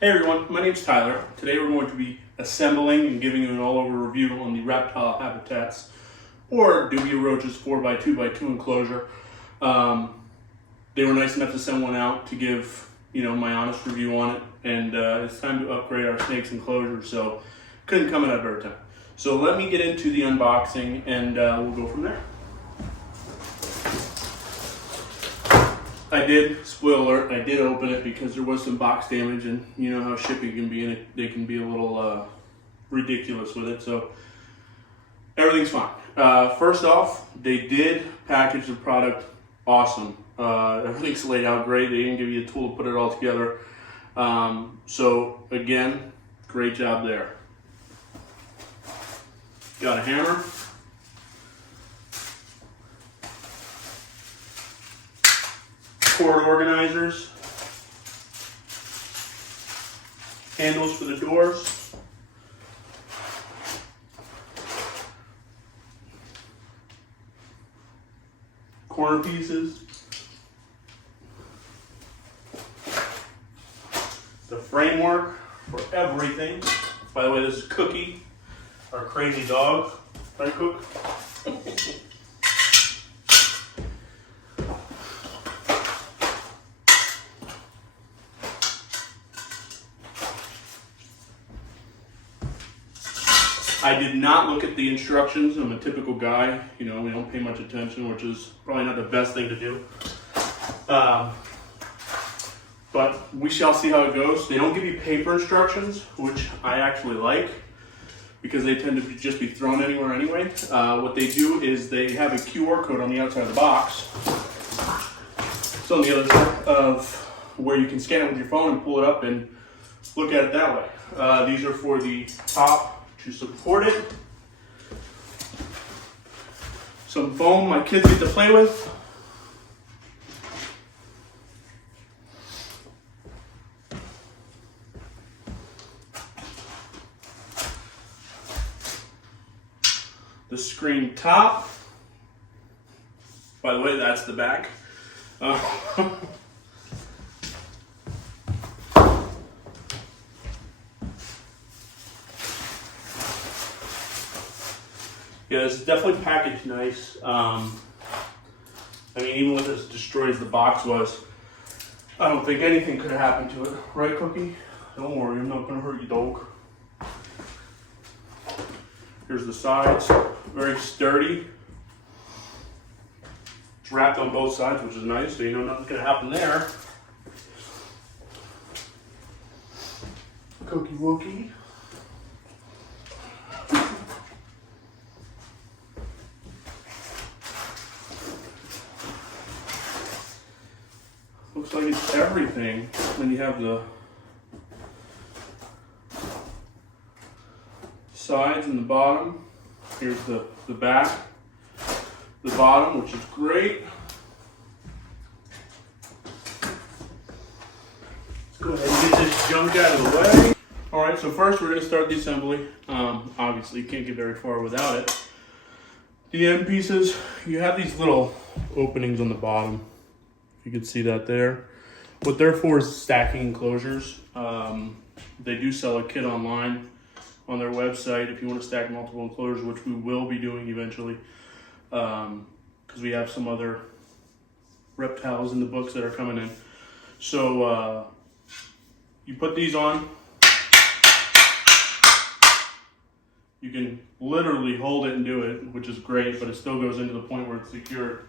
Hey everyone, my name is Tyler. Today we're going to be assembling and giving you an all-over review on the Reptile habitats or DUBIA roaches 4x2x2 enclosure. They were nice enough to send one out to give my honest review on it, and it's time to upgrade our snakes enclosure, so couldn't come at a better time. So let me get into the unboxing and we'll go from there. I did, spoiler alert, I did open it because there was some box damage, and you know how shipping can be, and they can be a little ridiculous with it, so everything's fine. First off, they did package the product awesome. Everything's laid out great. They didn't give you a tool to put it all together. So again, great job there. Got a hammer. Cord organizers, handles for the doors, corner pieces, the framework for everything. By the way, this is Cookie, our crazy dog. Right, Cook? I did not look at the instructions. I'm a typical guy. We don't pay much attention, which is probably not the best thing to do. But we shall see how it goes. They don't give you paper instructions, which I actually like, because they tend to just be thrown anywhere anyway. What they do is they have a QR code on the outside of the box. It's on the other side of where you can scan it with your phone and pull it up and look at it that way. These are for the top to support it. Some foam my kids get to play with. The screen top. By the way, that's the back. Yeah, it's definitely packaged nice. I mean, even with as destroyed as the box was, I don't think anything could have happened to it. Right, Cookie? Don't worry, I'm not going to hurt you, dog. Here's the sides. Very sturdy. It's wrapped on both sides, which is nice, so you know nothing's going to happen there. Cookie Wookie. Looks like it's everything. Then you have the sides and the bottom. Here's the back, the bottom, which is great. Let's go ahead and get this junk out of the way. All right, so first we're going to start the assembly. Obviously, you can't get very far without it. The end pieces, you have these little openings on the bottom. You can see that there. What they're for is stacking enclosures. They do sell a kit online on their website if you want to stack multiple enclosures, which we will be doing eventually, because we have some other reptiles in the books that are coming in. So you put these on. You can literally hold it and do it, which is great, but it still goes into the point where it's secured.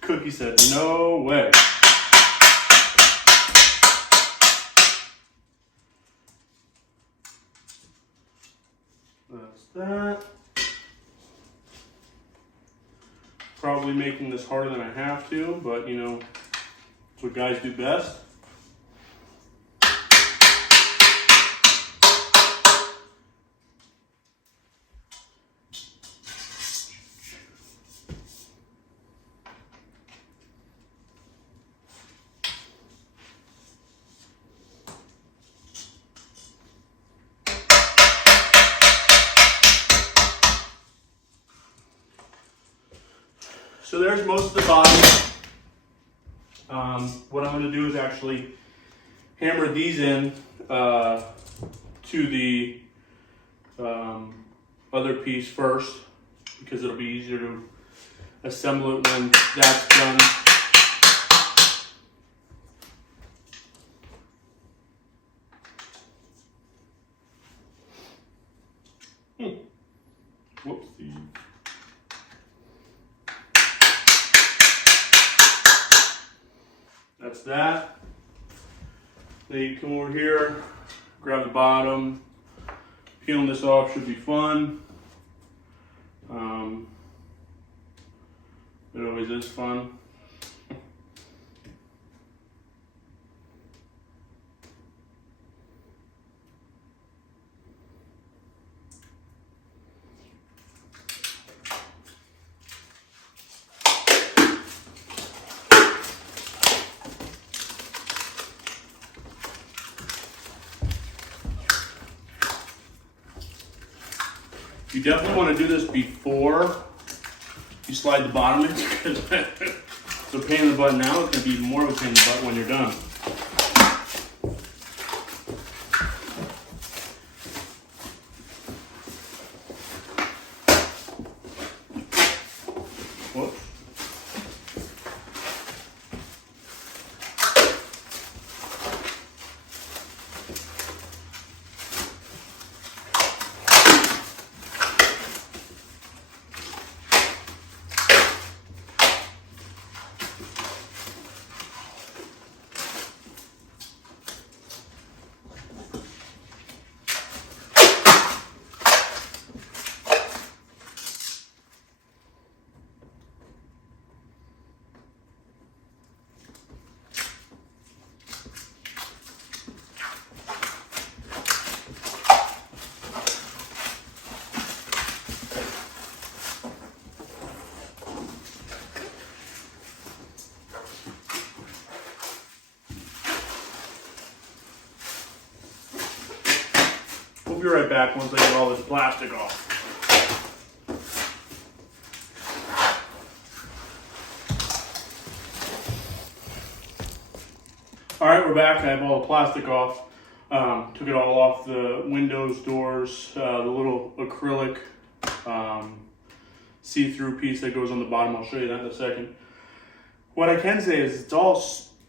Cookie said, no way. That's that. Probably making this harder than I have to, but it's what guys do best. So there's most of the bottom. What I'm going to do is actually hammer these in to the other piece first, because it'll be easier to assemble it when that's done. Whoopsie. That's that. Then you come over here, grab the bottom. Peeling this off should be fun. It always is fun. You definitely want to do this before you slide the bottom in, because it's a pain in the butt now. It's going to be more of a pain in the butt when you're done. Whoops. We'll be right back once I get all this plastic off. All right, we're back. I have all the plastic off. Took it all off the windows, doors, the little acrylic see-through piece that goes on the bottom. I'll show you that in a second. What I can say is it's all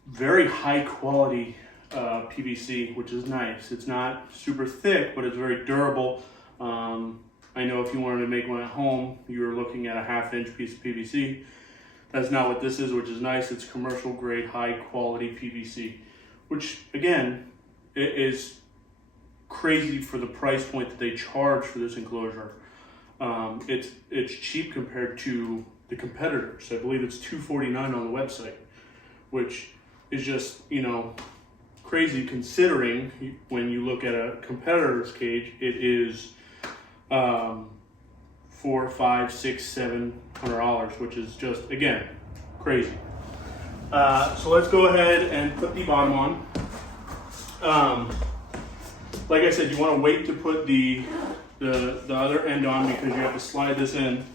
very high quality PVC, which is nice. It's not super thick, but it's very durable. I know if you wanted to make one at home, you were looking at a 1/2-inch piece of PVC. That's not what this is, which is nice. It's commercial grade, high quality PVC, which again, it is crazy for the price point that they charge for this enclosure. It's cheap compared to the competitors. I believe it's $249 on the website, which is just, you know, crazy considering when you look at a competitor's cage, it is $400, $500, $600, $700, which is just, again, crazy. So let's go ahead and put the bottom on. Like I said, you want to wait to put the other end on, because you have to slide this in.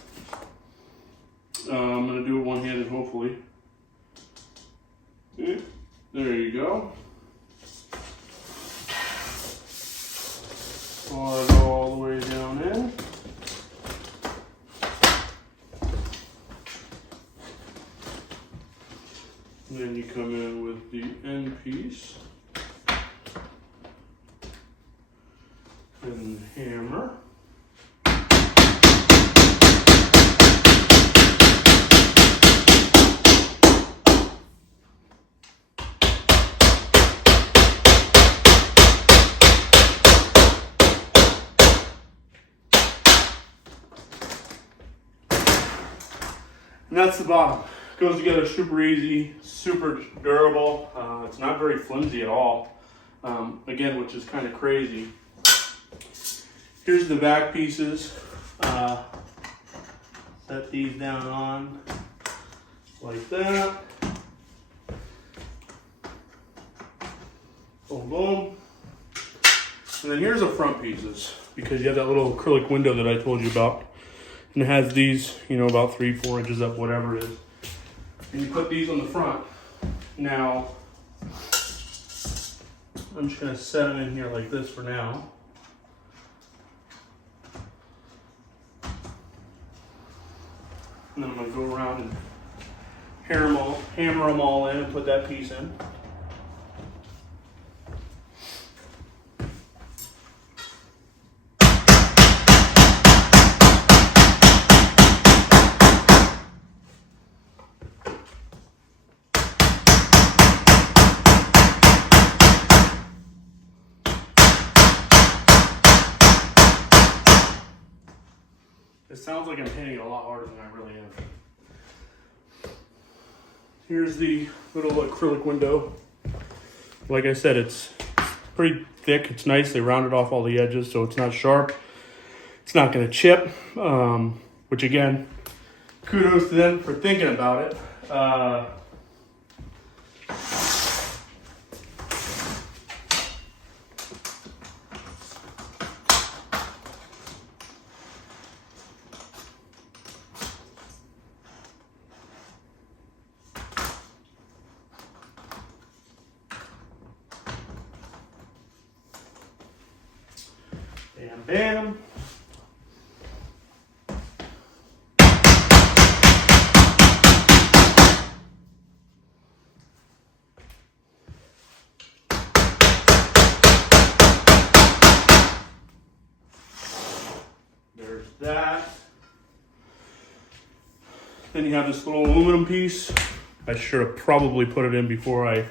I'm going to do it one-handed, hopefully. Okay, there you go. Slide it all the way down in. And then you come in with the end piece and hammer. And that's the bottom. Goes together super easy, super durable. It's not very flimsy at all. Again, which is kind of crazy. Here's the back pieces. Set these down on like that. Boom, boom. And then here's the front pieces, because you have that little acrylic window that I told you about. And it has these, you know, about 3-4 inches up, whatever it is. and you put these on the front. Now, I'm just going to set them in here like this for now. And then I'm going to go around and hammer them all in and put that piece in. It sounds like I'm hitting it a lot harder than I really am. Here's the little acrylic window. Like I said, it's pretty thick. It's nice. They rounded off all the edges so it's not sharp. It's not going to chip, which again, kudos to them for thinking about it. Bam, bam. There's that. Then you have this little aluminum piece. I should have probably put it in before I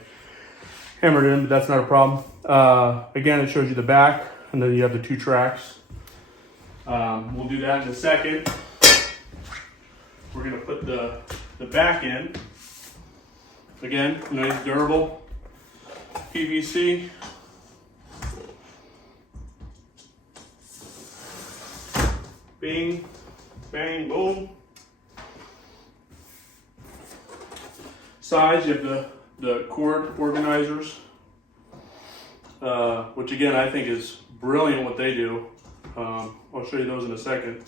hammered it in, but that's not a problem. Again, it shows you the back. And then you have the 2 tracks. We'll do that in a second. We're gonna put the back in. Again, nice durable PVC. Bing, bang, boom. Sides, you have the cord organizers. Which again, I think is brilliant what they do. I'll show you those in a second.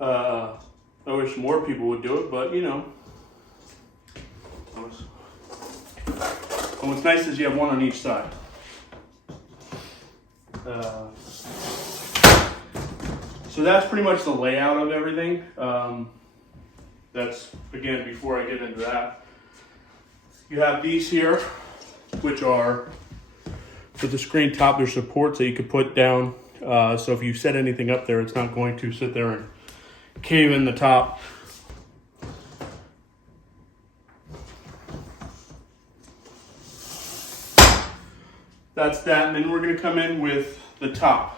I wish more people would do it, but you know. What's nice is you have one on each side. So that's pretty much the layout of everything. That's, again, before I get into that. You have these here, which are, with the screen top, there's supports that you could put down. So if you set anything up there, it's not going to sit there and cave in the top. That's that, and then we're going to come in with the top.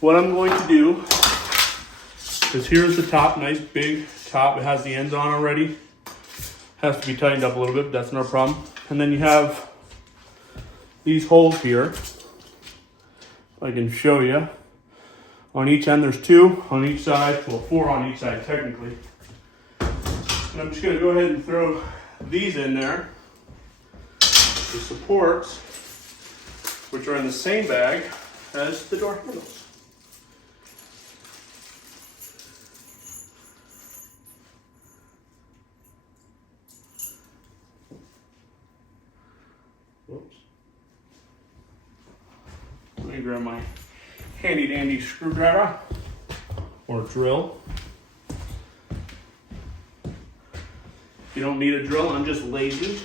What I'm going to do is, here's the top, nice big top. It has the ends on already. Has to be tightened up a little bit, but that's no problem. And then you have these holes here. If I can show you. On each end there's 2, on each side, well 4 on each side technically. And I'm just going to go ahead and throw these in there. The supports, which are in the same bag as the door handles. Whoops. Let me grab my handy dandy screwdriver or drill. You don't need a drill, I'm just lazy.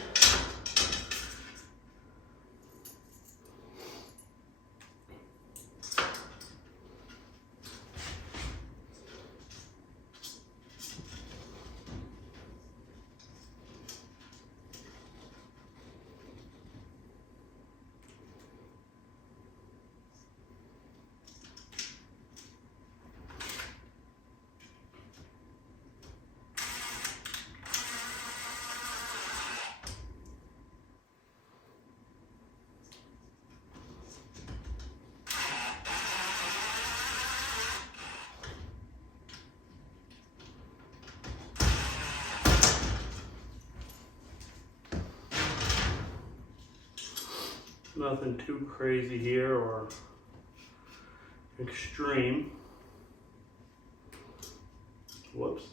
Nothing too crazy here or extreme. Whoops.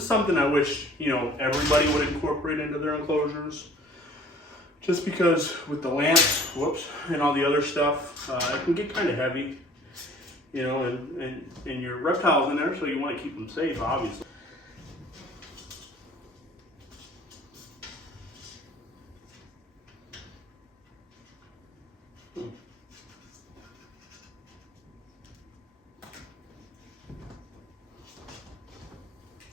is something I wish, you know, everybody would incorporate into their enclosures. Just because with the lamps, whoops, and all the other stuff, it can get kind of heavy, you know, and your reptiles in there, so you want to keep them safe, obviously.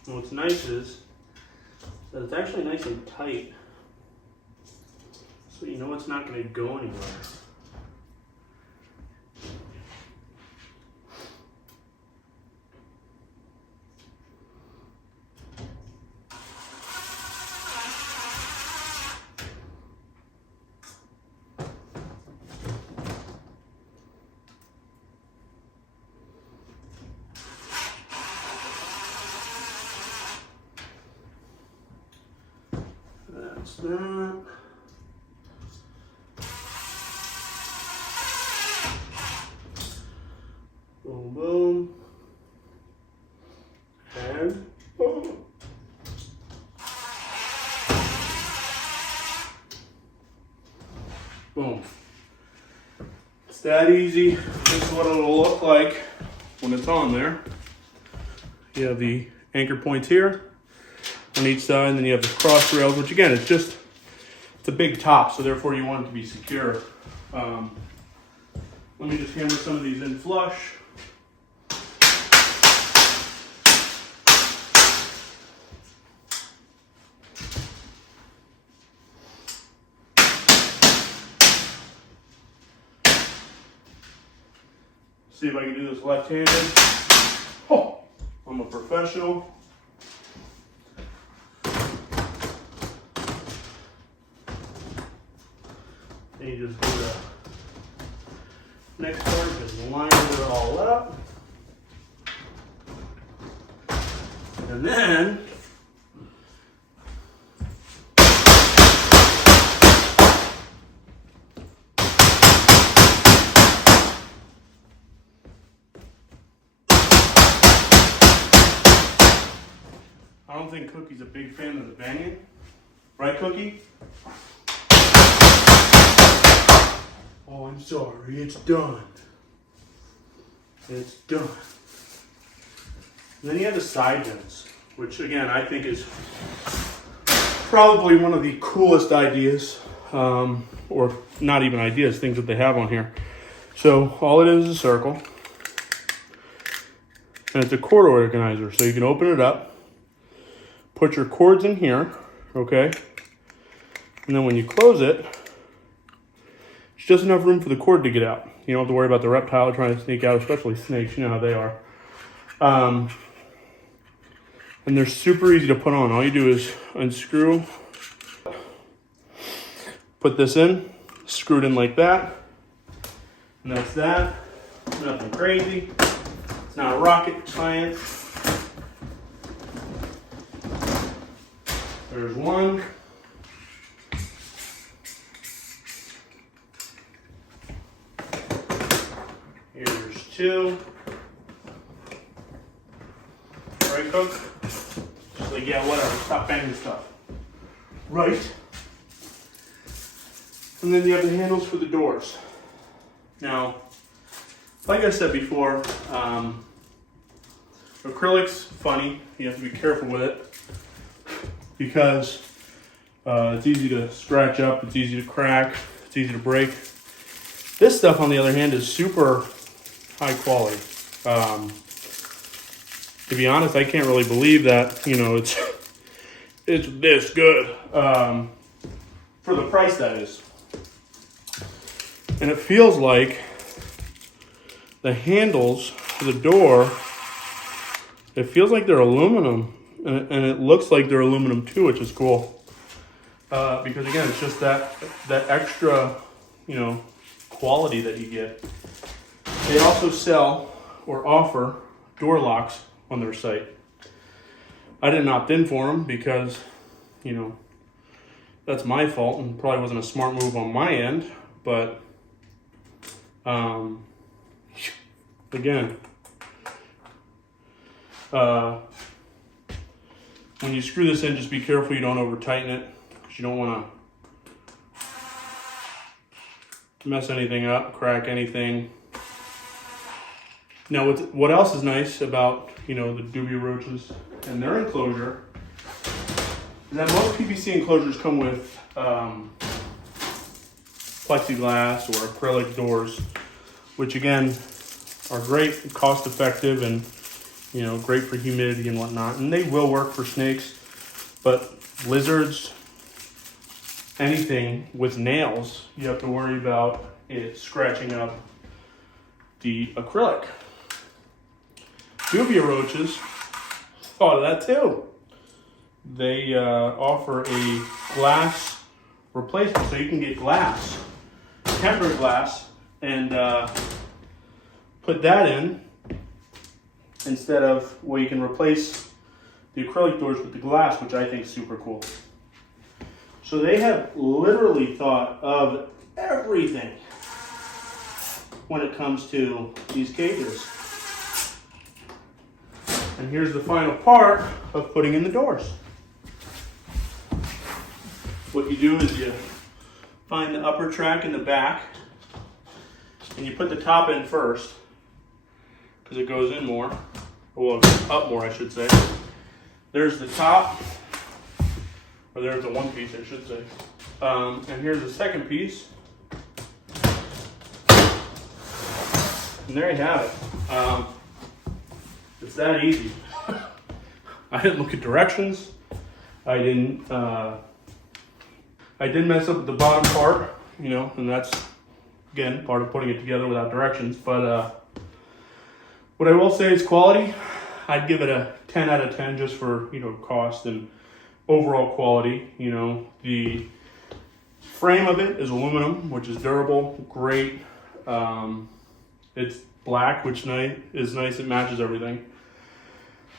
And what's nice is that it's actually nice and tight, so you know it's not going to go anywhere. That's that. Boom, boom. And boom. Boom. It's that easy. This is what it'll look like when it's on there. You have the anchor points here on each side, and then you have the cross rails, which again, it's a big top, so therefore you want it to be secure. Let me just hammer some of these in flush. See if I can do this left-handed. Oh, I'm a professional. And you just do the next part, just line it all up. And then I don't think Cookie's a big fan of the banging. Right, Cookie? Oh, I'm sorry, it's done. It's done. And then you have the side vents, which again, I think is probably one of the coolest ideas, or not even ideas, things that they have on here. So all it is a circle, and it's a cord organizer. So you can open it up, put your cords in here, okay? And then when you close it, it's just enough room for the cord to get out. You don't have to worry about the reptile trying to sneak out, especially snakes, you know how they are. And they're super easy to put on. All you do is unscrew, put this in, screw it in like that, and that's that. Nothing crazy. It's not rocket science. There's one. Here's two. Right, Cook? She's like, yeah, whatever, stop banging stuff. Right. And then you have the handles for the doors. Now, like I said before, acrylic's funny. You have to be careful with it because it's easy to scratch up, it's easy to crack, it's easy to break. This stuff, on the other hand, is super high quality. To be honest, I can't really believe that, you know, it's this good for the price that is. And it feels like the handles for the door, it feels like they're aluminum, and it looks like they're aluminum too, which is cool. Because again, it's just that extra, you know, quality that you get. They also sell or offer door locks on their site. I didn't opt in for them because, you know, that's my fault and probably wasn't a smart move on my end, but again, When you screw this in, just be careful you don't over tighten it, because you don't want to mess anything up, crack anything. Now, what else is nice about, the DUBIA roaches and their enclosure is that most PVC enclosures come with plexiglass or acrylic doors, which again are great, cost effective, and great for humidity and whatnot. And they will work for snakes, but lizards, anything with nails, you have to worry about it scratching up the acrylic. DUBIA roaches thought of that too. They offer a glass replacement, so you can get glass, tempered glass, and put that in instead of, well, you can replace the acrylic doors with the glass, which I think is super cool. So they have literally thought of everything when it comes to these cages. And here's the final part of putting in the doors. What you do is you find the upper track in the back, and you put the top in first, because it goes in more, or up more, I should say. There's the top, or there's the one piece, I should say. And here's the second piece. And there you have it. It's that easy. I didn't look at directions. I did mess up the bottom part, and that's, again, part of putting it together without directions. But what I will say is quality. I'd give it a 10 out of 10 just for, cost and overall quality. The frame of it is aluminum, which is durable, great. It's black, which is nice. It matches everything.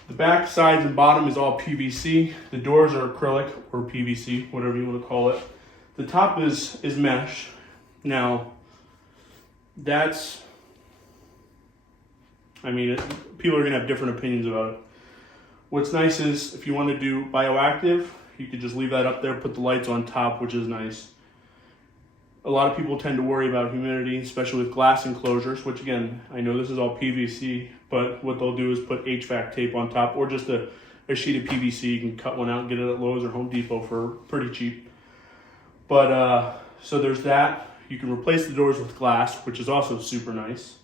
The back, sides, and bottom is all PVC. The doors are acrylic or PVC, whatever you want to call it. The top is mesh. Now, that's, people are going to have different opinions about it. What's nice is if you want to do bioactive, you could just leave that up there, put the lights on top, which is nice. A lot of people tend to worry about humidity, especially with glass enclosures, which again, I know this is all PVC, but what they'll do is put HVAC tape on top, or just a sheet of PVC. You can cut one out and get it at Lowe's or Home Depot for pretty cheap. But, so there's that. You can replace the doors with glass, which is also super nice.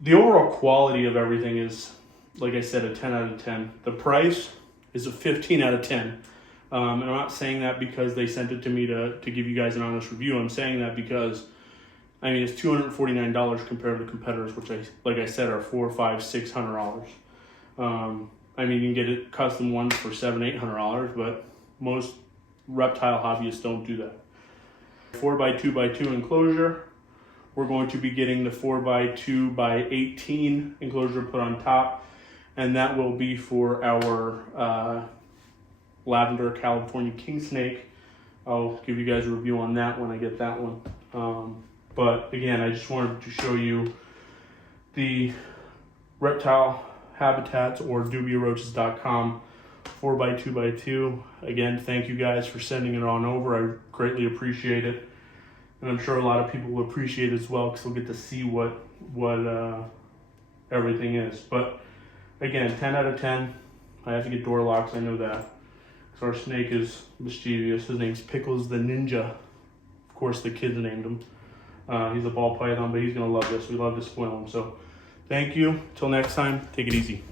The overall quality of everything is, like I said, a 10 out of 10. The price is a 15 out of 10. And I'm not saying that because they sent it to me to give you guys an honest review. I'm saying that because, it's $249 compared to competitors, which like I said, are $400, $500, $600. You can get it custom ones for $700, $800, but most reptile hobbyists don't do that. 4x2x2 enclosure. We're going to be getting the 4x2x18 enclosure put on top, and that will be for our lavender California king snake. I'll give you guys a review on that when I get that one. But again, I just wanted to show you the reptile habitats, or DUBIARoaches.com 4x2x2. Again, thank you guys for sending it on over. I greatly appreciate it, and I'm sure a lot of people will appreciate it as well, because they'll get to see what everything is. But again, 10 out of 10. I have to get door locks, I know that. So our snake is mischievous. His name's Pickles the Ninja. Of course, the kids named him. He's a ball python, but he's going to love this. We love to spoil him. So thank you. Till next time, take it easy.